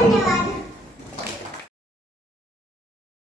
看见了。